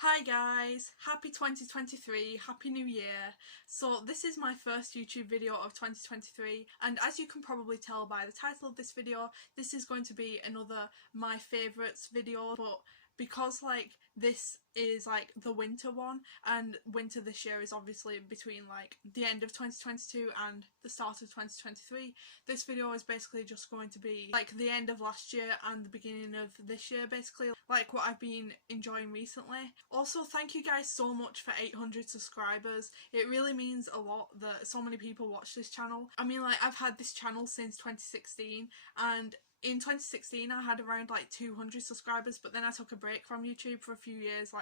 Hi guys, happy 2023, happy new year. So this is my first YouTube video of 2023 and as you can probably tell by the title of this video, this is going to be another my favourites video, but because this is the winter one and winter this year is obviously between the end of 2022 and the start of 2023, this video is basically just going to be the end of last year and the beginning of this year, basically what I've been enjoying recently. Also, thank you guys so much for 800 subscribers. It really means a lot that so many people watch this channel. I mean, I've had this channel since 2016 and in 2016 I had around 200 subscribers, but then I took a break from YouTube for a few years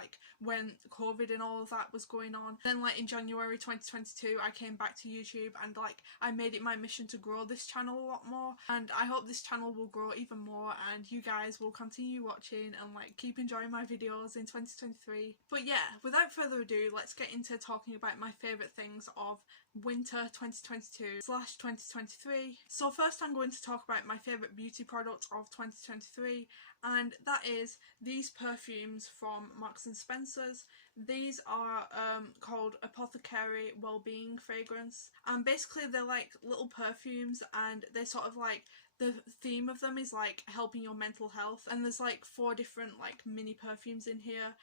when COVID and all of that was going on. Then in January 2022 I came back to YouTube and I made it my mission to grow this channel a lot more, and I hope this channel will grow even more and you guys will continue watching and keep enjoying my videos in 2023. But yeah, without further ado, let's get into talking about my favourite things of winter 2022/2023. So first I'm going to talk about my favourite beauty product of 2023, and that is these perfumes from Marks and Spencer's. These are called Apothecary Wellbeing Fragrance, and basically they're little perfumes, and they're sort of the theme of them is helping your mental health, and there's 4 different mini perfumes in here.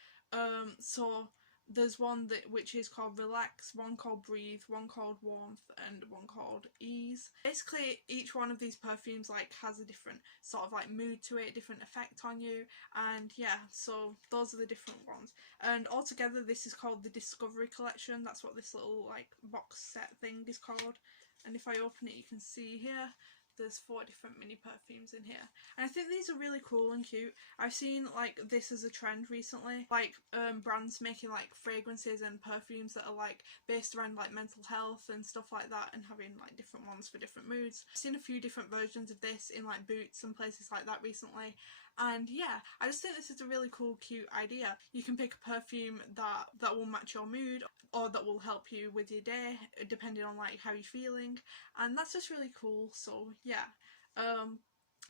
So there's one which is called Relax, one called Breathe, one called Warmth, and one called Ease. Basically each one of these perfumes has a different sort of mood to it, different effect on you, and yeah, so those are the different ones. And altogether this is called the Discovery Collection. That's what this little box set thing is called, and if I open it you can see here there's 4 different mini perfumes in here, and I think these are really cool and cute. I've seen this as a trend recently, brands making fragrances and perfumes that are based around mental health and stuff like that, and having different ones for different moods. I've seen a few different versions of this in Boots and places like that recently, and yeah, I just think this is a really cool, cute idea. You can pick a perfume that will match your mood or that will help you with your day depending on how you're feeling, and that's just really cool. So yeah,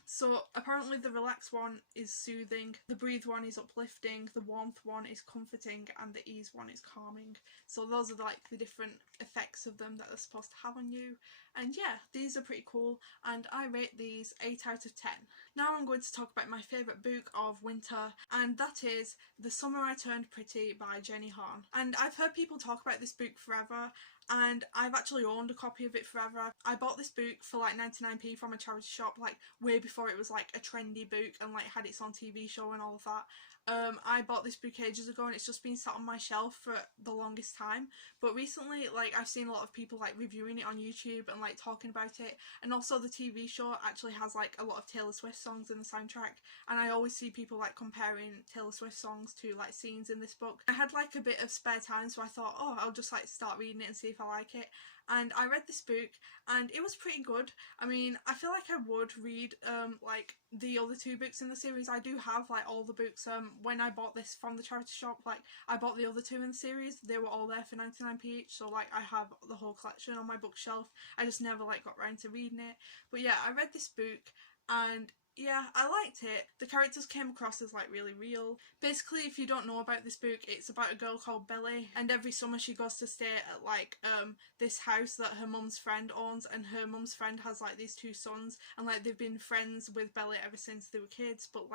so apparently the Relax one is soothing, the Breathe one is uplifting, the Warmth one is comforting, and the Ease one is calming. So those are the different effects of them that they're supposed to have on you, and yeah, these are pretty cool and I rate these 8 out of 10. Now I'm going to talk about my favourite book of winter, and that is The Summer I Turned Pretty by Jenny Han. And I've heard people talk about this book forever, and I've actually owned a copy of it forever. I bought this book for 99p from a charity shop way before it was a trendy book and had its own TV show and all of that. I bought this book ages ago and it's just been sat on my shelf for the longest time, but recently I've seen a lot of people reviewing it on YouTube and talking about it, and also the TV show actually has a lot of Taylor Swift songs in the soundtrack, and I always see people comparing Taylor Swift songs to scenes in this book. I had a bit of spare time, so I thought, oh, I'll just start reading it and see if I like it, and I read this book and it was pretty good. I mean, I feel I would read the other 2 books in the series. I do have all the books. When I bought this from the charity shop, I bought the other 2 in the series. They were all there for 99p each, so I have the whole collection on my bookshelf. I just never got round to reading it. But yeah, I read this book and yeah, I liked it. The characters came across as really real. Basically, if you don't know about this book, it's about a girl called Belly, and every summer she goes to stay at this house that her mum's friend owns, and her mum's friend has these 2 sons, and they've been friends with Belly ever since they were kids, but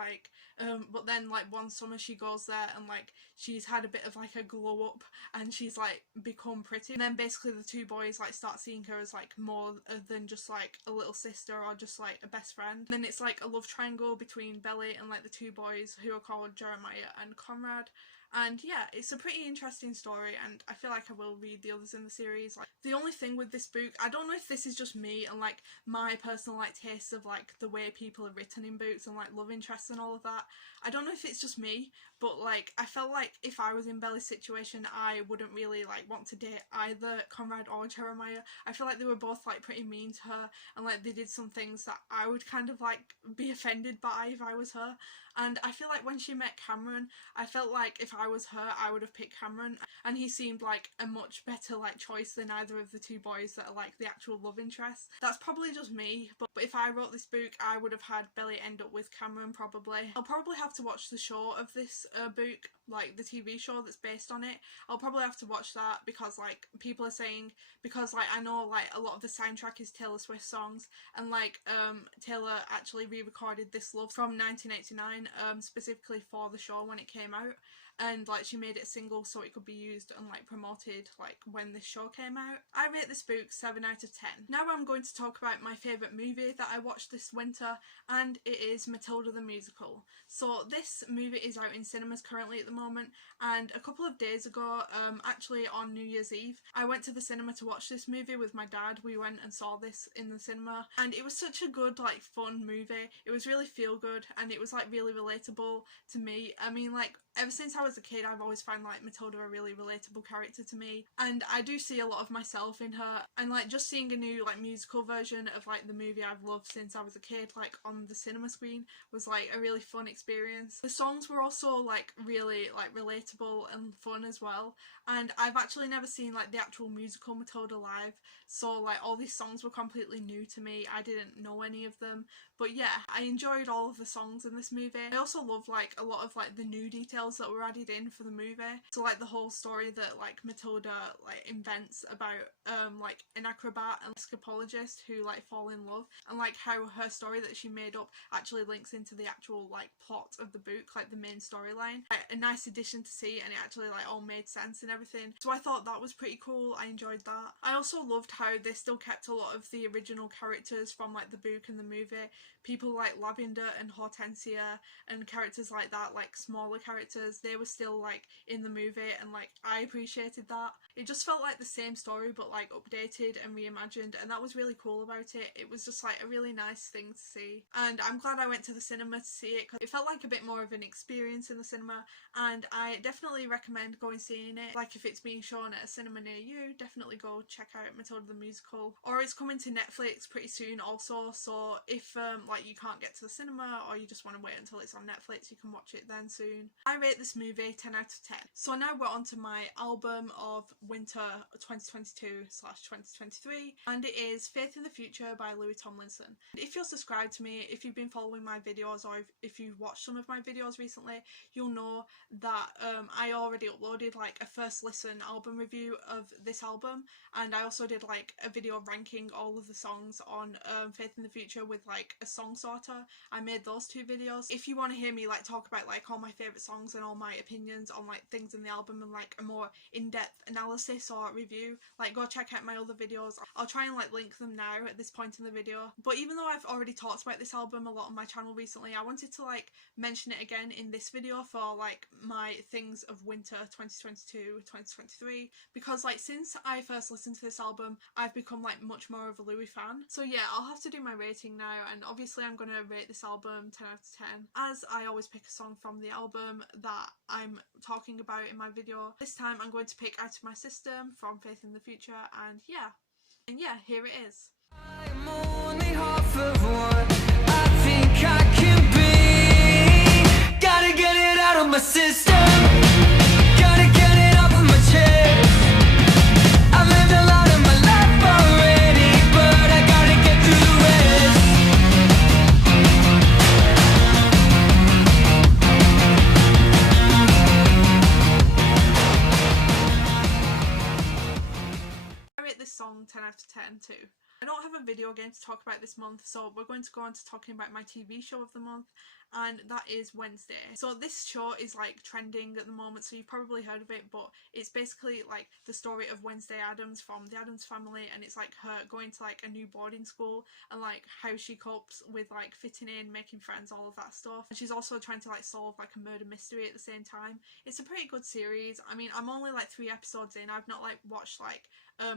then one summer she goes there and she's had a bit of a glow up and she's become pretty, and then basically the 2 boys start seeing her as more than just a little sister or just a best friend. And then it's a love triangle between Belly and the 2 boys who are called Jeremiah and Conrad. And yeah, it's a pretty interesting story, and I feel I will read the others in the series. The only thing with this book, I don't know if this is just me and my personal taste of the way people are written in books and love interests and all of that. I don't know if it's just me, but I felt if I was in Belly's situation I wouldn't really want to date either Conrad or Jeremiah. I feel they were both pretty mean to her, and they did some things that I would kind of be offended by if I was her. And I feel when she met Cameron, I felt if I was her I would have picked Cameron, and he seemed a much better choice than either of the 2 boys that are the actual love interests. That's probably just me, but if I wrote this book I would have had Belly end up with Cameron probably. I'll probably have to watch the show of this book like the TV show that's based on it. I'll probably have to watch that because like people are saying, because like I know like a lot of the soundtrack is Taylor Swift songs, and like Taylor actually re-recorded This Love from 1989 specifically for the show when it came out, and like she made it a single so it could be used and like promoted like when this show came out. I rate this book 7 out of 10. Now I'm going to talk about my favourite movie that I watched this winter, and it is Matilda the musical. So this movie is out in cinemas currently at the moment, and a couple of days ago, actually on New Year's Eve, I went to the cinema to watch this movie with my dad. We went and saw this in the cinema, and it was such a good like fun movie. It was really feel good, and it was like really relatable to me. I mean, like ever since I was a kid, I've always found like Matilda a really relatable character to me, and I do see a lot of myself in her, and like just seeing a new like musical version of like the movie I've loved since I was a kid like on the cinema screen was like a really fun experience. The songs were also like really like relatable and fun as well, and I've actually never seen like the actual musical Matilda live, so like all these songs were completely new to me. I didn't know any of them, but yeah, I enjoyed all of the songs in this movie. I also love like a lot of like the new details that were added in for the movie. So like the whole story that like Matilda like invents about like an acrobat and escapologist who like fall in love, and like how her story that she made up actually links into the actual like plot of the book, like the main storyline. Like a nice addition to see, and it actually like all made sense and everything. So I thought that was pretty cool. I enjoyed that. I also loved how they still kept a lot of the original characters from like the book and the movie. People like Lavender and Hortensia and characters like that, like smaller characters, they were still like in the movie, and like I appreciated that. It just felt like the same story but like updated and reimagined, and that was really cool about it. It was just like a really nice thing to see, and I'm glad I went to the cinema to see it because it felt like a bit more of an experience in the cinema, and I definitely recommend going seeing it. Like if it's being shown at a cinema near you, definitely go check out Matilda the musical. Or it's coming to Netflix pretty soon also, so if like you can't get to the cinema or you just want to wait until it's on Netflix, you can watch it then soon. I rate this movie 10 out of 10. So now we're on to my album of winter 2022/2023, and it is Faith in the Future by Louis Tomlinson. If you're subscribed to me, if you've been following my videos, or if you've watched some of my videos recently, you'll know that I already uploaded like a first listen album review of this album, and I also did like a video ranking all of the songs on Faith in the Future with like a song sorter. I made those two videos. If you want to hear me like talk about like all my favourite songs and all my opinions on like things in the album and like a more in-depth analysis or review, like go check out my other videos. I'll try and like link them now at this point in the video. But even though I've already talked about this album a lot on my channel recently, I wanted to like mention it again in this video for like my things of winter 2022/2023, because like since I first listened to this album, I've become like much more of a Louis fan. So yeah, I'll have to do my rating now, and obviously I'm gonna rate this album 10 out of 10, as I always pick a song from the album that I'm talking about in my video. This time I'm going to pick Out of My System from Faith in the Future, and yeah, here it is. I'm only half of what I think I can be. Gotta get it out of my system. Gotta get it off of my chest. I've lived a lot of my life already, but I gotta get through the rest. I rate this song 10 out of 10 too. I don't have a video game to talk about this month, so we're going to go on to talking about my TV show of the month, and that is Wednesday. So this show is like trending at the moment, so you've probably heard of it, but it's basically like the story of Wednesday Addams from the Addams Family, and it's like her going to like a new boarding school and like how she copes with like fitting in, making friends, all of that stuff. And she's also trying to like solve like a murder mystery at the same time. It's a pretty good series. I mean, I'm only like 3 episodes in. I've not like watched like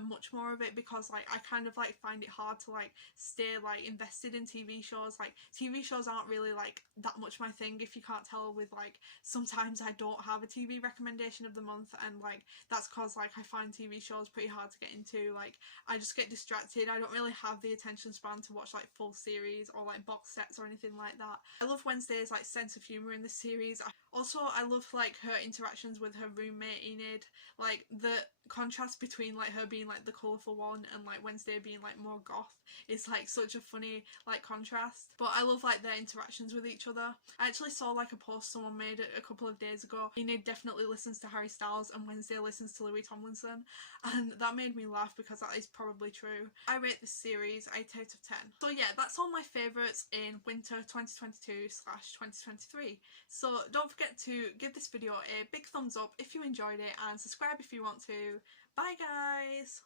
much more of it because like I kind of like find it hard to like stay like invested in TV shows. Like TV shows aren't really like that much my thing, if you can't tell, with like sometimes I don't have a TV recommendation of the month, and like that's cause like I find TV shows pretty hard to get into. Like I just get distracted. I don't really have the attention span to watch like full series or like box sets or anything like that. I love Wednesday's like sense of humour in this series. Also, I love like her interactions with her roommate Enid, like the contrast between like her being like the colourful one and like Wednesday being like more goth is like such a funny like contrast. But I love like their interactions with each other. I actually saw like a post someone made a couple of days ago. Enid definitely listens to Harry Styles and Wednesday listens to Louis Tomlinson, and that made me laugh because that is probably true. I rate this series 8 out of 10. So yeah, that's all my favourites in winter 2022/2023. So don't forget to give this video a big thumbs up if you enjoyed it and subscribe if you want to. Bye guys!